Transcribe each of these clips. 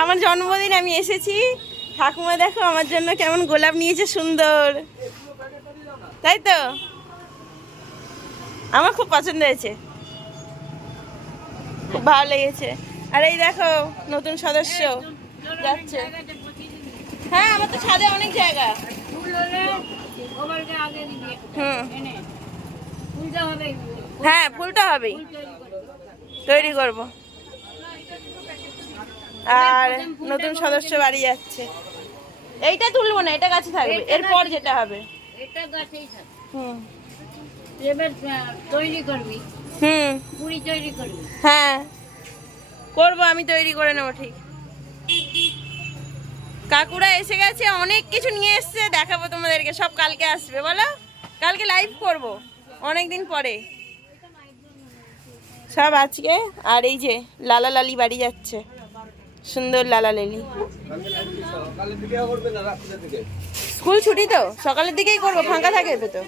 আমার জন্মদিন, আমি এসেছি। ঠাকুমা দেখো, আমার জন্য কেমন গোলাপ নিয়েছে, সুন্দর। তাই তো? আমার খুব পছন্দ হয়েছে। খুব ভালো লেগেছে। আর এই দেখো, নতুন সদস্য যাচ্ছে। হ্যাঁ আমার তো ছাদে অনেক জায়গা। হুম। হ্যাঁ ফুলটা হবেই। তৈরি করব। আর নতুন সদস্য বাড়ি যাচ্ছে। এইটা তুলবো না এটা গাছে থাকবে। এরপর যেটা হবে। এটা গাছেই থাকে হুম। এবার তৈরি করবি? হুম। পুরি তৈরি করবি? হ্যাঁ। করব আমি তৈরি করে নেব ঠিক। কাকুরা এসে গেছে অনেক কিছু নিয়ে এসছে দেখাবো তোমাদেরকে সব কালকে আসবে বলো? কালকে লাইভ করব অনেক দিন পরে। সব আজকে আর এই যে লালা লালি বাড়ি যাচ্ছে। সুন্দর লালা লালি। স্কুল ছুটি তো, সকালের দিকেই করব, ফাঁকা থাকে তো।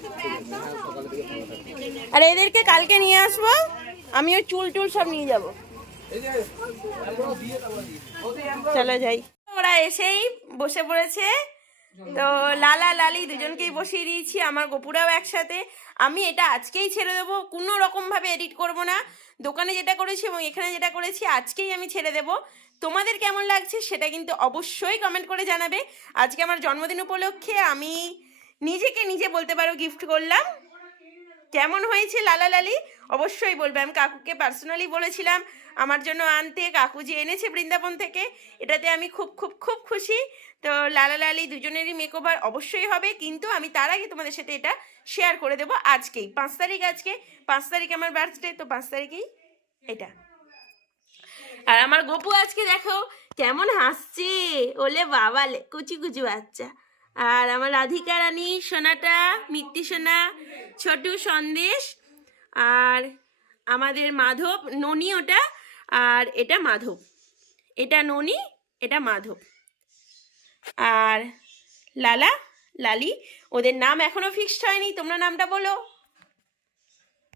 আর এদেরকে কালকে নিয়ে আসব আমি ওই চুল টুল সব নিয়ে যাব। চলো যাই। ওরা এসেই বসে পড়েছে। তো লালা, লালি দুজনকেই বসিয়ে দিয়েছি, আমার গোপুরাও একসাথে। আমি এটা আজকেই ছেড়ে দেবো, কোনো রকমভাবে এডিট করব না। দোকানে যেটা করেছি এবং এখানে যেটা করেছি, আজকেই আমি ছেড়ে দেবো। তোমাদের কেমন লাগছে সেটা কিন্তু অবশ্যই কমেন্ট করে জানাবে। আজকে আমার জন্মদিন উপলক্ষে আমি নিজেকে নিজে বলতে পারো গিফট করলাম। কেমন হয়েছে লালা লালি? অবশ্যই বলবে। আমি কাকুকে পার্সোনালি বলেছিলাম, আমার জন্য আনতে কাকু যে এনেছে বৃন্দাবন থেকে, এটাতে আমি খুব খুব খুব খুশি। তো লালা লালি দুজনেরই মেকওভার অবশ্যই হবে, কিন্তু আমি তার আগে তোমাদের সাথে এটা শেয়ার করে দেবো আজকেই। পাঁচ তারিখ আজকে, পাঁচ তারিখ আমার বার্থডে তো পাঁচ তারিখেই এটা। আর আমার গপু আজকে দেখো, কেমন হাসছে। ওলে বাবালে কুচি কুচি বাচ্চা। আর আমার রাধিকা রানী, সোনাটা, মিত্তি সোনা, ছোটু সন্দেশ আর আমাদের মাধব, ননি ওটা আর এটা মাধব। এটা ননি, এটা মাধব। আর লালা, লালি, ওদের নাম এখনও ফিক্সড হয়নি, তোমরা নামটা বলো।